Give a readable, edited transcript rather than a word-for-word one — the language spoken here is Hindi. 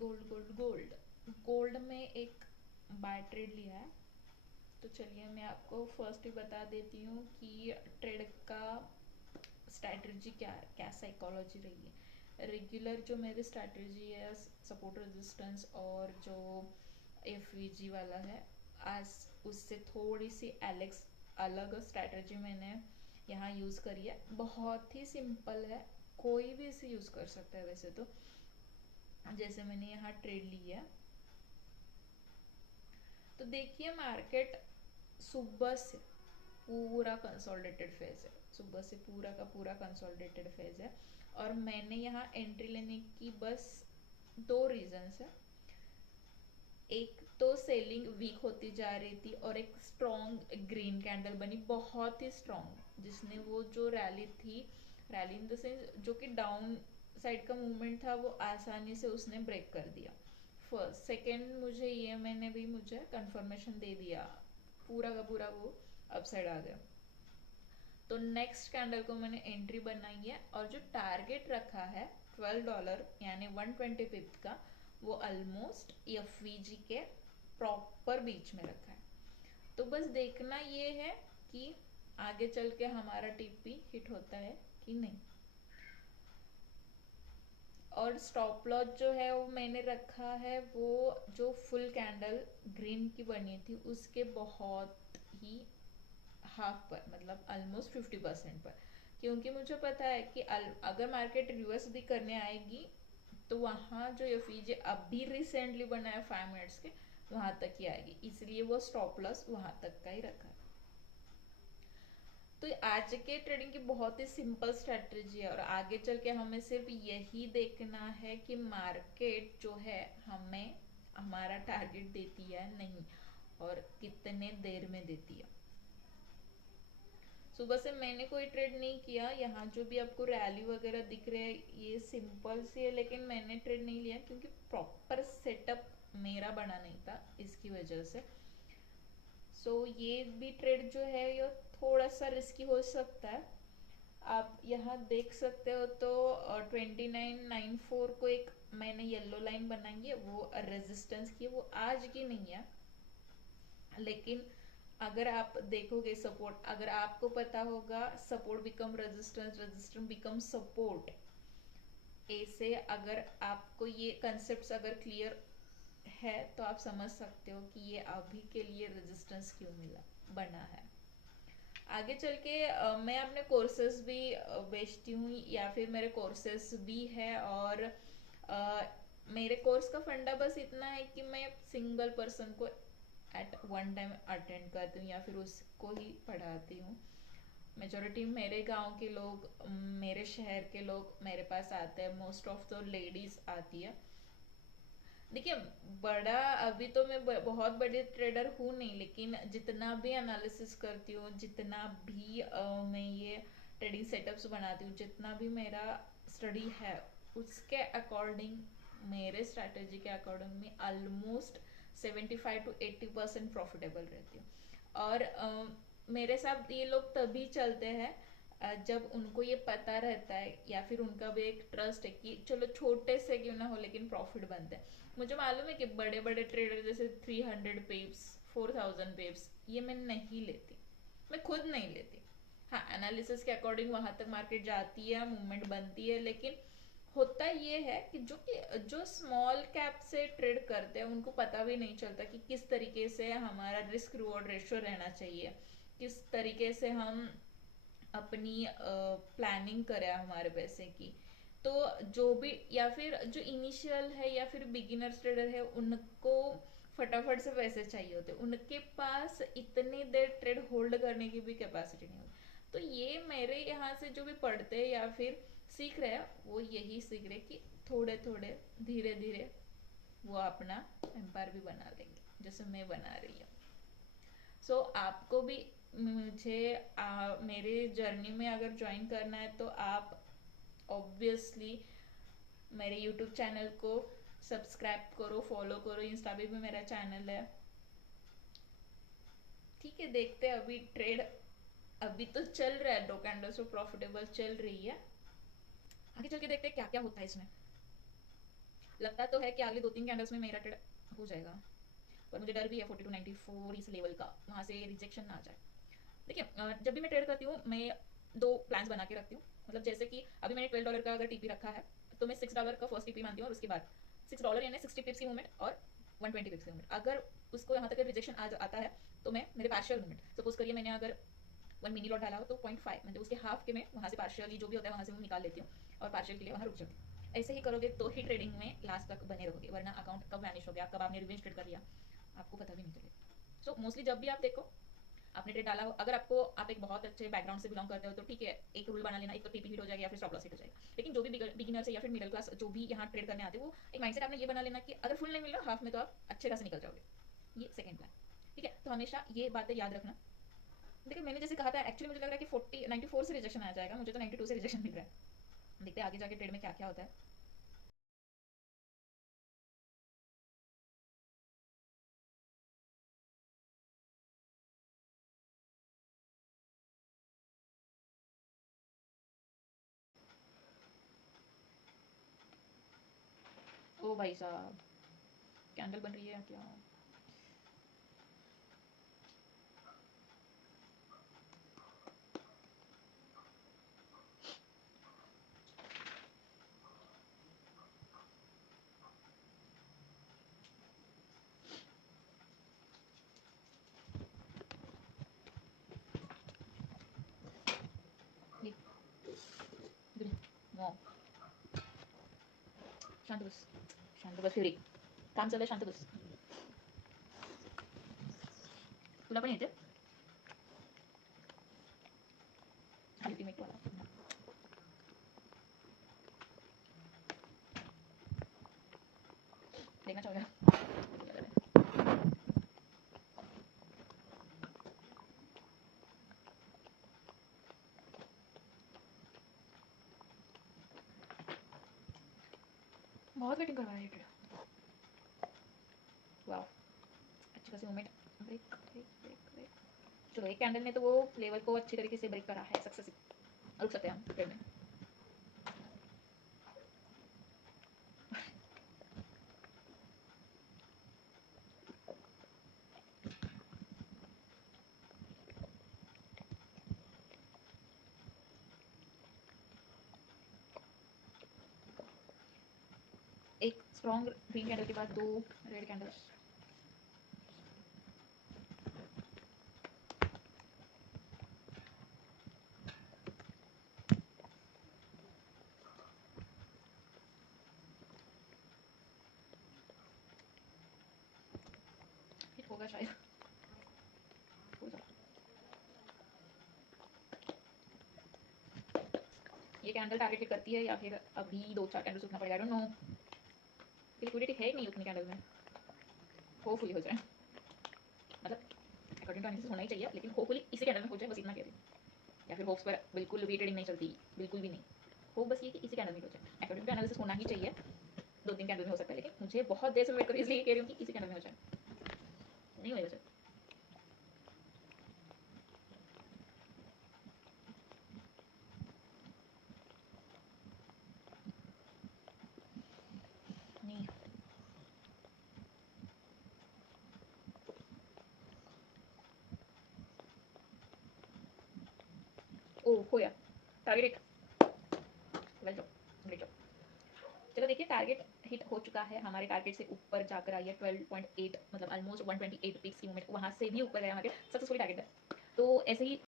गोल्ड गोल्ड गोल्ड गोल्ड में एक बाय ट्रेड लिया है। तो चलिए मैं आपको फर्स्ट ही बता देती हूँ कि ट्रेड का स्ट्रैटेजी क्या है, क्या साइकोलॉजी रही है। रेगुलर जो मेरी स्ट्रैटेजी है सपोर्ट रेजिस्टेंस और जो एफ वाला है, आज उससे थोड़ी सी एलेक्स अलग स्ट्रैटेजी मैंने यहाँ यूज़ करी है। बहुत ही सिंपल है, कोई भी इसे यूज़ कर सकता है वैसे तो। जैसे मैंने यहाँ ट्रेड ली है, तो देखिए मार्केट सुबह से पूरा कंसोलिडेटेड फेज है, सुबह से पूरा का पूरा कंसोलिडेटेड फेज है। और मैंने यहाँ एंट्री लेने की बस दो रीजंस है। एक तो सेलिंग वीक होती जा रही थी और एक स्ट्रॉन्ग ग्रीन कैंडल बनी, बहुत ही स्ट्रॉन्ग, जिसने वो जो रैली थी, रैली इन द सेंस जो कि डाउन साइड का मूवमेंट था, वो आसानी से उसने ब्रेक कर दिया। फर्स्ट सेकेंड, मुझे ये मैंने भी मुझे कंफर्मेशन दे दिया, पूरा का पूरा वो अपसाइड आ गया। तो नेक्स्ट कैंडल को मैंने एंट्री बनाई है और जो टारगेट रखा है $12 यानी 120 पिप का, वो ऑलमोस्ट एफ के प्रॉपर बीच में रखा है। तो बस देखना ये है कि आगे चल के हमारा टीपी हिट होता है कि नहीं। और स्टॉप लॉस जो है वो मैंने रखा है, वो जो फुल कैंडल ग्रीन की बनी थी उसके बहुत ही हाफ पर, मतलब ऑलमोस्ट 50% पर। क्योंकि मुझे पता है कि अगर मार्केट रिवर्स भी करने आएगी तो वहाँ जो एफ अभी रिसेंटली बना है 5 मिनट्स के, वहां तक ही आएगी, इसलिए वो स्टॉप लॉस वहां तक का ही रखा है। तो आज के ट्रेडिंग की बहुत ही सिंपल स्ट्रेटजी है और आगे चल के हमें सिर्फ यही देखना है कि मार्केट जो है हमें हमारा टारगेट देती है नहीं, और कितने देर में देती है। सुबह से मैंने कोई ट्रेड नहीं किया। यहाँ जो भी आपको रैली वगैरह दिख रहे हैं ये सिंपल सी है, लेकिन मैंने ट्रेड नहीं लिया क्योंकि प्रॉपर सेटअप मेरा बना नहीं था, इसकी वजह से। सो ये भी ट्रेड जो है ये थोड़ा सा रिस्की हो सकता है। आप यहाँ देख सकते हो तो 2994 को एक मैंने येलो लाइन बनाई है, वो रेजिस्टेंस की, वो आज की नहीं है। लेकिन अगर आप देखोगे सपोर्ट, अगर आपको पता होगा support become resistance, resistance become support, ऐसे अगर आपको ये कंसेप्ट अगर क्लियर है तो आप समझ सकते हो कि ये अभी के लिए रेजिस्टेंस क्यों मिला बना है। आगे चल के मैं अपने कोर्सेज भी बेचती हूँ, या फिर मेरे कोर्सेज भी है। और मेरे कोर्स का फंडा बस इतना है कि मैं सिंगल पर्सन को एट वन टाइम अटेंड करती हूँ या फिर उसको ही पढ़ाती हूँ। मेजोरिटी मेरे गांव के लोग, मेरे शहर के लोग मेरे पास आते हैं, मोस्ट ऑफ द लेडीज आती है। देखिए बड़ा अभी तो मैं बहुत बड़ी ट्रेडर हूँ नहीं, लेकिन जितना भी एनालिसिस करती हूँ, जितना भी मैं ये ट्रेडिंग सेटअप्स बनाती हूँ, जितना भी मेरा स्टडी है, उसके अकॉर्डिंग, मेरे स्ट्रैटेजी के अकॉर्डिंग में ऑलमोस्ट 75 to 80% प्रॉफिटेबल रहती हूँ। और मेरे साथ ये लोग तभी चलते हैं जब उनको ये पता रहता है या फिर उनका भी एक ट्रस्ट है कि चलो छोटे से क्यों ना हो लेकिन प्रॉफिट बनते हैं। मुझे मालूम है कि बड़े बड़े ट्रेडर जैसे 300 पिप्स, 4000 पिप्स, ये मैं नहीं लेती, मैं खुद नहीं लेती। हाँ, एनालिसिस के अकॉर्डिंग वहां तक मार्केट जाती है, मूवमेंट बनती है, लेकिन होता ये है कि जो स्मॉल कैप से ट्रेड करते हैं उनको पता भी नहीं चलता कि किस तरीके से हमारा रिस्क रिवॉर्ड रेशियो रहना चाहिए, किस तरीके से हम अपनी प्लानिंग करें हमारे पैसे की। तो जो भी, या फिर जो इनिशियल है या फिर बिगिनर्स ट्रेडर है, उनको फटाफट से पैसे चाहिए होते, उनके पास इतनी देर ट्रेड होल्ड करने की भी कैपेसिटी नहीं होती। तो ये मेरे यहाँ से जो भी पढ़ते हैं या फिर सीख रहे हैं, वो यही सीख रहे कि थोड़े थोड़े धीरे धीरे वो अपना एम्पायर भी बना लेंगे, जैसे मैं बना रही हूँ। सो आपको भी मुझे मेरे जर्नी में अगर ज्वाइन करना है तो आप ऑब्वियसली मेरे यूट्यूब चैनल को सब्सक्राइब करो, फॉलो करो, इंस्टा पे भी मेरा चैनल है। ठीक है, देखते हैं अभी ट्रेड, अभी तो चल रहा है, दो कैंडल्स तो प्रॉफिटेबल चल रही है, आगे चल के देखते हैं क्या क्या होता है इसमें। लगता तो है कि अगले 2-3 कैंडल्स में मेरा ट्रेड हो जाएगा, पर मुझे डर भी है 4294 इस लेवल का, वहाँ से रिजेक्शन ना आ जाए। देखिए जब भी मैं ट्रेड करती हूँ मैं दो प्लान्स बना के रखती हूँ। मतलब जैसे कि अभी मैंने $12 का अगर टीपी रखा है तो मैं $6 का फर्स्ट टीपी मानती हूँ, और उसके बाद $6 यानी 60 पिप्स की मूवमेंट और 120 पिप्स की मूवमेंट। अगर उसको यहाँ तक रिजेक्शन आता है तो मैं मेरे पार्शियल मूवमेंट, सपोज करिए मैंने अगर 1 मिनी लॉट डाला हो तो 0.5 मतलब उसके हाफ के मैं वहाँ से पार्शियली जो भी होता है वहाँ से मैं निकाल लेती हूँ और पार्शियल के लिए वहाँ रुक जाती हूँ। ऐसे ही करोगे तो ही ट्रेडिंग में लास्ट तक बने रहोगे, वरना अकाउंट कब वैनिश हो गया, कब आपने रिवेंज ट्रेड कर लिया, आपको पता भी नहीं चलेगा। सो मोस्टली जब भी आप देखो आपने ट्रेड डाला हो, अगर आपको आप एक बहुत अच्छे बैकग्राउंड से बिलोंग करते हो तो ठीक है, एक रूल बना लेना, एक तो टीपी हिट हो जाएगा या फिर स्टॉप लॉस हिट हो जाएगा। लेकिन जो भी बिगिनर्स है या फिर मिडिल क्लास जो भी यहाँ ट्रेड करने आते हैं, वो एक माइंडसेट आपने ये बना लेना कि अगर फुल नहीं मिल रहा हाफ में तो आप अच्छे खासे निकल जाओगे। ये सेकंड प्लान, ठीक है। तो हमेशा ये बातें याद रखना। देखिए मैंने जैसे कहा था, एक्चुअली मुझे लग रहा है कि 94 से रिजेक्शन आ जाएगा, मुझे तो 92 से रिजेक्शन मिल रहा है। देखते हैं आगे जाके ट्रेड में क्या क्या होता है। ओ भाई साहब, कैंडल बन रही है क्या? ये इधर, नो, शांत बस, शांत बस फ्युरी, काम चालू आहे, शांत बस. तुला पण येते अल्टिमेट वाला? देखना चाहोगे? बहुत वेटिंग कर रहा है ये ट्रेड। वाह, अच्छी खासी movement, break break break break. चलो एक कैंडल ने तो वो लेवल को अच्छी तरीके से ब्रेक करा है, सक्सेसफुल। रुक सकते हैं हम ट्रेड में। एक स्ट्रॉन्ग ग्रीन कैंडल के बाद दो रेड कैंडल्स। हिट होगा शायद, हो जाए। ये कैंडल टारगेट हिट करती है या फिर अभी 2-4 कैंडल्स रुकना पड़ेगा, आई डोंट नो। लिक्विडिटी है नहीं उतनी कैंडल में, होपफुली हो जाए। मतलब अकॉर्डिंग टू एनालिसिस होना ही चाहिए, लेकिन होपफुली इसी कैंडल में हो जाए, बस इतना कह रही हूँ। या फिर होप्स पर बिल्कुल भी ट्रेडिंग नहीं चलती, बिल्कुल भी नहीं। होप बस ये कि इसी कैंडल में हो जाए। अकॉर्डिंग टू एनालिसिस होना ही चाहिए, 2-3 कैंडल में हो सकता है, लेकिन मुझे बहुत देर से वेट कर रही हूँ, इसलिए कह रही हूँ कि इसी कैंडल में हो जाए। नहीं होएगा सर, नहीं। ओ हो गया target, well job, great job. चलो देखिए टारगेट हिट हो चुका है, हमारे टारगेट से ऊपर जाकर आई है 12.8, मतलब ऑलमोस्ट 128 पिक्स की मूवमेंट, वहाँ से भी ऊपर गया मार्केट, सक्सेसफुली टारगेट है। तो ऐसे ही